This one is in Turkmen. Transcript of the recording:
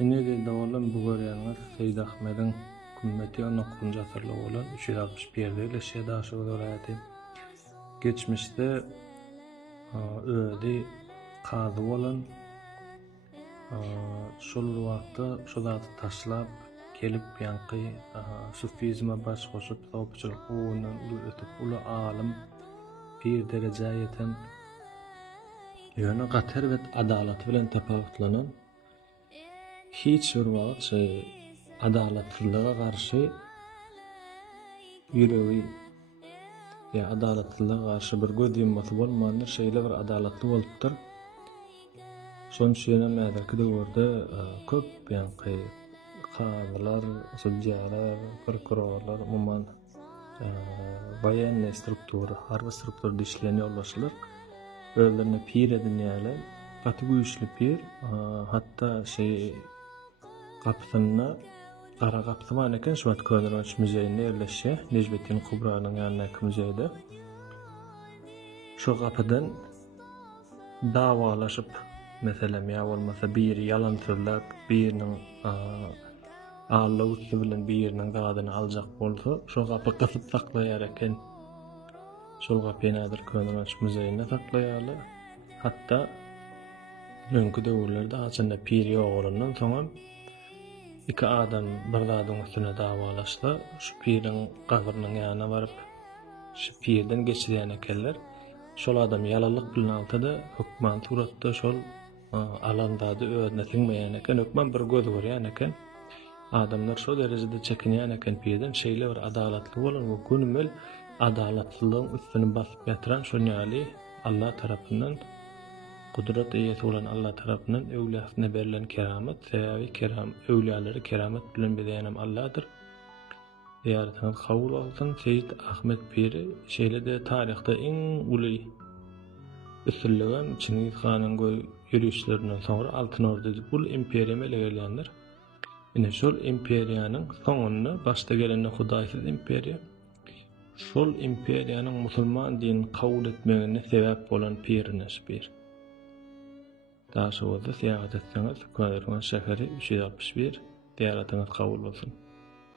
Ine dilde bolan bu görýäňiz Seýid Ahmediň Kümmeti 19-njy asyrda bolan 361-de ýeşe daşygy dörädi. Geçmişde özi kazy bolan şol wagtda şol zaty taşlap gelip ýanky sufizme baş goşup sowpçylyk ugyny ötüp uly alim bir derejä ýeten ýöne gater we adalaty bilen tapawutlanan hiç bir wagt adalatlyga garşy ýüregi ýa adalatlyga garşy bir gödýmesi bolmandyr, şeýle bir adalatly bolupdyr. Şoň üçin näderki döwürde köp ýanky kazylar, sudjalar, prokurorlar, umman baýany struktura, harby strukturada işleýän ýolbaşçylar özlerine pir edinýärler. Gaty güýçli pir, hatda gapysyna Gara gapsy bar eken şu wagt Köňerbaş muzeýinde ýerleşýär, Necmettin Kubranyň ýanynaky muzeýde. Şo gapydan dawalaşyp, meselem ýa bolmasa bir ýalan söýläp, biriniň ağırlığı bilen biriniň zadyny aljak bolsa, şo gapy gysyp saklaýar eken. Şol gapy nädir Köňerbaş muzeýinde saklaýarlar. Hatda öňkü döwürlerde açanda pir ýok bolandan soňam iki adam bir zadyň üstüne dawalaşsa, şu piriň gabrynyň ýanyna baryp, şu pirden geçirýän ekenler. Şol adam ýalanlyk bilen altyda hökman suratda şol alandady özüne siňmeýän eken, hökman bir göz görýän eken. Adamlar şo derejede çekinýän eken pirden, şeýle bir adalatly bolan we günümel adalatlylygyň üstüne basyp ýatyran şo ýaly Allah tarapyndan kudret eýesi bolan Allah tarapyndan öwliýasyna berilen keramet, sebabi keram, öwliýalary keramet bilen bezenýän Allah'dyr. Ýa-da kabul bolsun, Seýid Ahmed Piri şeýle de taryhda iň uly üstünligen Çingiz Hanyň ýürüşlerinden soňra Altyn Orda bul imperiýa ele gelýändir. Ine şol imperiýanyň soňunda başda gelen Hudaýsyz imperiýa, şol imperiýanyň musulman dinini kabul etmegine sebäp bolan piriniş bir. Daşy bolsa seýahat etseňiz Köňerbaş şäheri 361 diýaratyňyz kabul bolsun.